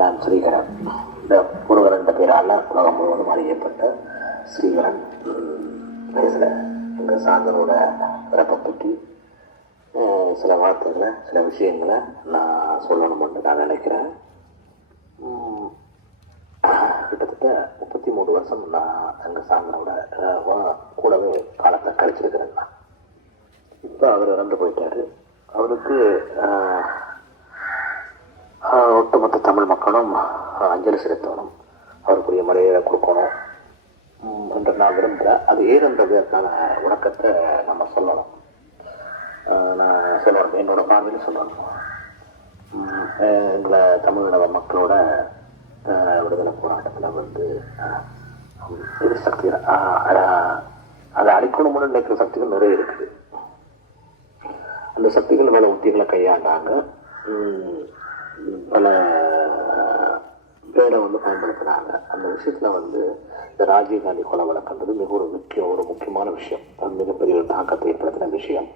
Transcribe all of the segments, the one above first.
நான் ஸ்ரீகரன் இந்த ஒருவர் என்ற பெயரால் உலகம் முழுவதும் அறியப்பட்ட ஸ்ரீகரன் பேசுகிறேன் எங்கள் சாந்தனோட பிறப்பை பற்றி சில வார்த்தைகளை சில விஷயங்களை நான் சொல்லணும்னு நான் நினைக்கிறேன். கிட்டத்தட்ட முப்பத்தி மூணு வருஷம் நான் எங்கள் சாந்தனோட கூடவே காலத்தை கழிச்சிருக்கிறேன் நான். இப்போ அவர் இறந்து போயிட்டாரு. அவருக்கு ஒட்டுமொத்த தமிழ் மக்களும் அஞ்சலி செலுத்தணும். அவருக்குரிய மரியாதை கொடுக்கணும். என்று நான் விரும்புகிறேன். அது ஏதுன்றதுக்கான விளக்கத்தை நம்ம சொல்லணும். நான் சொல்லணும். என்னோட பார்வையில் சொல்லணும். எங்களை தமிழக மக்களோட விடுதலை போராட்டத்தில் வந்து இது எதிர் சக்தி அதை அழிக்கணும்னு நினைக்கிற சக்திகள் நிறைய இருக்குது. அந்த சக்திகள் மேலே உத்திகளை கையாண்டாங்க. பல பேரை வந்து பயன்படுத்தினாங்க அந்த விஷயத்தில் வந்து இந்த ராஜீவ்காந்தி கொலை வழக்குன்றது மிக ஒரு முக்கிய ஒரு முக்கியமான விஷயம். அது மிகப்பெரிய ஒரு தாக்கத்தை ஏற்படுத்தின விஷயம்.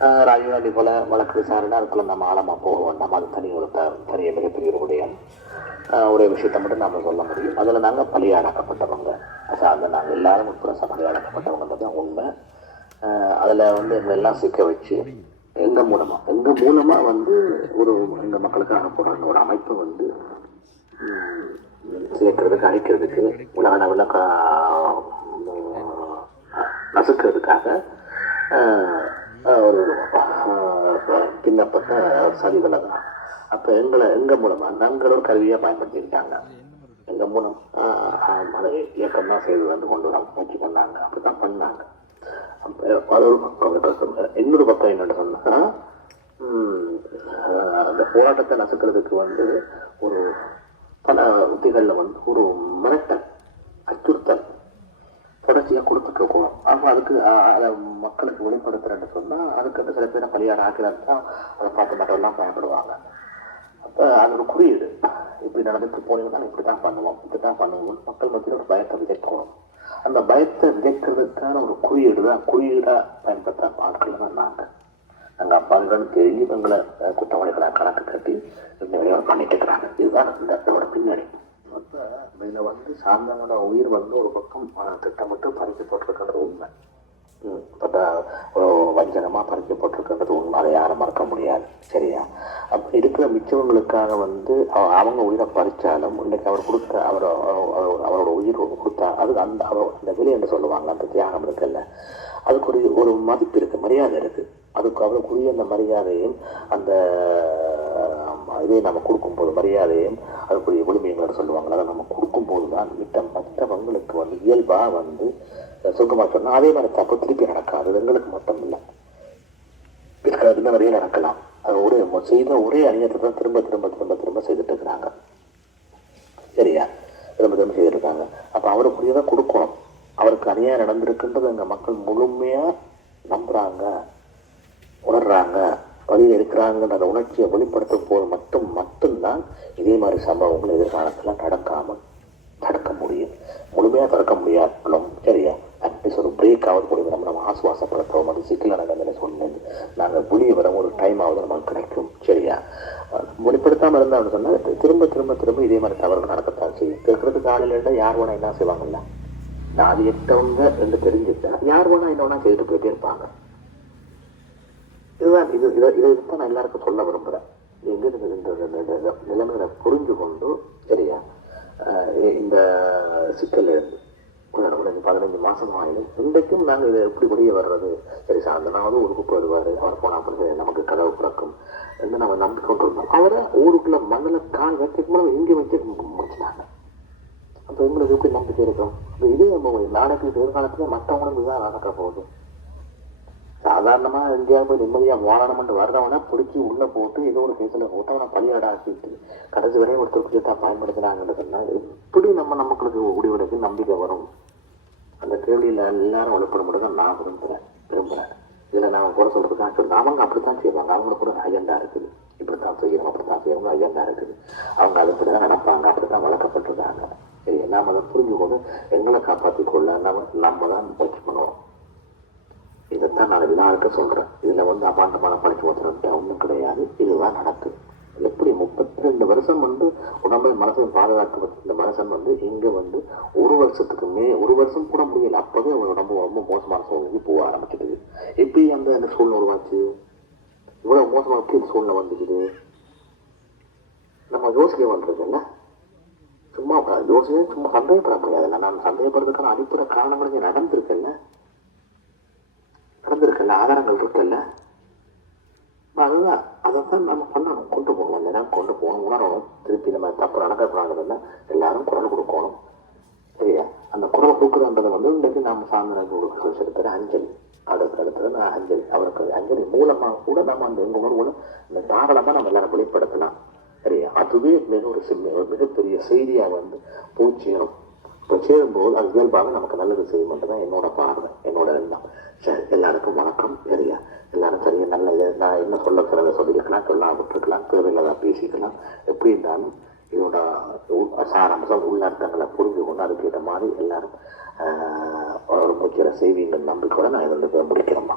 ராஜீவ்காந்தி கொலை வழக்கு விசாரணை அதுக்குள்ள நம்ம ஆழமாக போக வேண்டாம். அது தனி ஒரு த- தனிய மிகப்பெரிய ஒரு விடயம் ஒரே விஷயத்தை மட்டும் நாம் சொல்ல முடியும். அதில் நாங்கள் பலியாடக்கப்பட்டவங்க சார்ந்த நாங்கள் எல்லாரும் உட்பட பலியாடாக்கப்பட்டவங்கன்றது தான் உண்மை. அதில் வந்து எங்களை எல்லாம் சிக்க வச்சு எங்க மூலமா? எங்க மூலமா வந்து ஒரு எங்க மக்களுக்காக போறாங்க ஒரு அமைப்பு வந்து உம், சேர்க்கறதுக்கு அழிக்கிறதுக்கு உலக அளவில் நசுக்கிறதுக்காக ஒரு பின்னப்பட்ட சதிகளை தான். அப்போ எங்களை எங்கள் மூலமாக நாங்களும் கருவியாக பயன்படுத்திக்கிட்டாங்க எங்கள் மூலம் ஆஹ், அதை இயக்கம் தான் செய்து வந்து கொண்டு வர முயற்சி பண்ணாங்க. அப்படிதான் பண்ணாங்க. அதோட ஒரு பக்கம் இன்னொரு பக்கம் என்னன்னு சொன்னா அந்த போராட்டத்தை நசுக்கிறதுக்கு வந்து ஒரு பல உத்திகள்ல வந்து ஒரு மிரட்டல் அச்சுறுத்தல் தொடர்ச்சியா கொடுத்துட்டு இருக்கணும் ஆக அதுக்கு அதை மக்களுக்கு வெளிப்படுத்துறேன்னு சொன்னா அதுக்கு அந்த சில பேரை பலியாட ஆக்கிறாரு அதை பார்த்து மட்டும்லாம் பயப்படுவாங்க. அப்ப அது ஒரு குறியீடு. இப்படி நடந்துட்டு போனீங்கன்னா இப்படி தான் பண்ணுவோம் இப்படி தான் பண்ணுவோம் மக்கள் மத்தியில் ஒரு பயத்தை விதைக்கணும். அந்த பயத்தை விதைக்கிறதுக்கான ஒரு குறியீடு தான் குறியீடாக பயன்படுத்த ஆட்கள் தான் நாங்கள் நாங்க அப்பாவிடம் தெரிஞ்சு எங்களை குற்றவாளிகளாக கணக்கு கட்டி இந்த வேலையை பண்ணிட்டு இருக்கிறாங்க. இதுதான் இந்த இடத்தோட பின்னணி. அப்ப இதில் வந்து சாந்தனோட உயிர் வந்து ஒரு பக்கம் திட்டமிட்டு பறிக்கப்பட்டிருக்கின்ற உண்மை. ம், பறிக்கப்பட்டிருக்கின்ற ஒரு வஞ்சனமா பறிக்கப்பட்டிருக்கிறது உண்மை அதை யாரும் மறக்க முடியாது சரியா அப்போ இருக்கிற மிச்சவங்களுக்காக வந்து அவங்க உயிரை பறிச்சாலும் இன்னைக்கு அவர் கொடுத்த அவர் அவரோட உயிர் கொடுத்தா அது அந்த அவர் அந்த விலை என்று சொல்லுவாங்க அந்த தியாகம் இருக்குல்ல. அதுக்கு ஒரு ஒரு மதிப்பு இருக்குது மரியாதை இருக்குது அதுக்கு அவருக்குரிய அந்த மரியாதையும் அந்த ஆஹ், இதை நம்ம கொடுக்கும்போது மரியாதையும் அதுக்குரிய விழுமியங்கள் சொல்லுவாங்க. அதை நம்ம கொடுக்கும்போது தான் மித்த மற்றவங்களுக்கு வந்து இயல்பாக வந்து சுகமாக சொன்னால் அதே மாதிரி தப்பு திருப்பி நடக்காது. எங்களுக்கு மட்டும் இல்லை. இருக்கிறது நிறைய நடக்கலாம். ஒரே செய்த ஒரே அநியத்தை தான் திரும்ப திரும்ப திரும்ப திரும்ப செய்துட்டு இருக்கிறாங்க. சரியா? திரும்ப திரும்ப செய்துட்டு இருக்காங்க அப்ப அவருக்குரியதை கொடுக்கணும். அவருக்கு அநியாயம் நடந்திருக்குன்றது எங்கள் மக்கள் முழுமையாக நம்புகிறாங்க உணர்றாங்க. வழியில் இருக்கிறாங்கன்ற அந்த உணர்ச்சியை வெளிப்படுத்தும் போது மட்டும் மட்டும்தான் இதே மாதிரி சம்பவங்கள் எதிர்காலத்தில் நடக்காமல் தடுக்க முடியும். முழுமையாக தடுக்க முடியாதும் சரியா? அட்லீஸ்ட் ஒரு பிரேக் ஆகக்கூடிய ஆசுவாசப்படுத்துவோம் அது சிக்கலான நிலையில சொன்னது நாங்கள் புரிய வர ஒரு டைம் ஆகுது நமக்கு கிடைக்கும். சரியா? முடிப்படுத்தாமல் இருந்தால் சொன்னால் திரும்ப திரும்ப திரும்ப இதே மாதிரி தவறு நடக்கத்தான் செய்யும். கேட்கறதுக்கு ஆள் இல்லைன்னா யார் வேணா என்ன செய்வாங்கல்ல? நான் எட்டவங்க என்று தெரிஞ்சுட்டா யார் வேணா என்ன வேணா செய்துட்டு போயிட்டே இருப்பாங்க. இதுதான் இது இதை இதை தான் நான் எல்லாருக்கும் சொல்ல விரும்புகிறேன் எங்கிருந்து இந்த நிலைமையில நிலைமைகளை புரிஞ்சு கொண்டு சரியா? இந்த சிக்கல் இருந்து. பதினஞ்சு பதினஞ்சு மாசம் ஆயிடும் இன்றைக்கும் நாங்கள் இதை எப்படி வெளியே வர்றது? சரி சாயந்தரமாவது ஊருக்கு வருவார் அவர் போனா அப்படி நமக்கு கதவு பிறக்கும் என்று நம்ம நம்பிக்கொண்டு இருந்தோம் அவரை ஊருக்குள்ள மண்ணில் கால் வைக்கிறதுக்கு கூட இங்கே வச்சு முடிச்சிட்டாங்க. அப்போ எங்களுக்கு எப்படி நம்பிக்கை இருக்கும்? அப்ப இது நம்ம நாளைக்கு எதிர்காலத்தில் மற்றவங்களுக்கு தான் நடக்க போகுது. சாதாரணமா இந்தியா போய் நிம்மதியா வாழணும்னு வர்றவனை பிடிச்சி உள்ள போட்டு ஏதோ ஒரு கேஸ்ல போட்டு அவனை பலியாட ஆக்கிட்டு கடைசி வரையும் ஒரு துருப்பிச்சத்தா பயன்படுத்தினாங்கன்னு சொன்னா எப்படி நம்ம நமக்கு முடிவெடுக்க நம்பிக்கை வரும்? அந்த கேள்வியில் எல்லாரும் வலுப்படும் தான் நான் விரும்புகிறேன் விரும்புகிறேன் இதில் நான் கூட சொல்றதுக்காக சொல்றேன். அவங்க அப்படித்தான் செய்வாங்க. அவங்களுக்கு கூட ஐயண்டா இருக்குது. இப்படித்தான் செய்யணும் அப்படித்தான் செய்யணும் ஐயண்டா இருக்குது. அவங்க அது இப்படிதான் நடப்பாங்க அப்படித்தான் வளர்க்கப்பட்டிருக்காங்க. சரி நாம் அதை புரிஞ்சுக்கொண்டு எங்களை காப்பாற்றிக் கொள்ள நம்ம நம்ம தான் முயற்சி பண்ணுவோம். இதைத்தான் நான் எல்லாருக்கும் சொல்கிறேன் இதில் வந்து அபாண்டமான படிச்சு ஒருத்தர் ஒன்றும் கிடையாது. இதுதான் நடக்குது. எப்படி முப்பத்தி ரெண்டு வருஷம் வந்து உடம்பை மனசையும் பாதுகாக்கப்பட்ட இந்த மனுஷன் வந்து இங்கே வந்து ஒரு வருஷத்துக்கு மே ஒரு வருஷம் கூட முடியல. அப்போவே அவன் உடம்பு ரொம்ப மோசமான சூழ்நிலைக்கு போக ஆரம்பிச்சிடுது. எப்படி அந்த அந்த சூழ்நிலை உருவாச்சு. இவ்வளவு மோசமாக எப்படி சூழ்நிலை வந்துக்குது நம்ம யோசிக்க பண்றதுல்ல சும்மா யோசனையே சும்மா சந்தேகப்பட முடியாதுல்ல நான் சந்தேகப்படுறதுக்கான அடிப்படை காரணங்கள் இங்க நடந்திருக்குல்ல? நடந்திருக்குல்ல? ஆதாரங்கள் இருக்குல்ல? அதுதான் அதைத்தான் நம்ம பண்ணணும் கொண்டு போகணும். அந்த கொண்டு போகணும். உணரணும். திருப்பி நம்ம தப்பு நடக்கக்கூடாதுன்னு எல்லாரும் குரல் கொடுக்கணும். சரியா? அந்த குரல் கொடுக்குறன்றது வந்து இன்றைக்கு நாம் சாமி கொடுக்க செலுத்துகிற அஞ்சலி. அடுத்த அடுத்தது நான் அஞ்சலி. அவருக்கு அஞ்சலி மூலமாக கூட நம்ம அந்த எங்கள் உணர்வுல இந்த தாராளமாக நம்ம எல்லாரும் வெளிப்படுத்தலாம். சரியா? அதுவே மிக ஒரு சிம்மை மிகப்பெரிய செய்தியாக வந்து போய் சேரும் சேரும்போது அது இயல்பாக நமக்கு நல்லது செய்யும் மட்டும்தான் என்னோட பார்வை என்னோட எண்ணம். சரி எல்லாருக்கும் வணக்கம் சரியா எல்லாரும் சரியா நல்ல நான் என்ன சொல்ல சிறந்த சொல்லியிருக்கலாம் சொல்லலாம் விட்டுருக்கலாம் தேவையில்லாத பேசிக்கலாம் எப்படி இருந்தாலும் இதோட சாராம்சம் உள்ளர்த்தங்களை புரிஞ்சு கொண்டு அதுக்கேற்ற மாதிரி எல்லாரும் ஒரு முக்கிய செய்திகள் நம்பிக்கையோட நான் இதில் முடிக்கிறேன்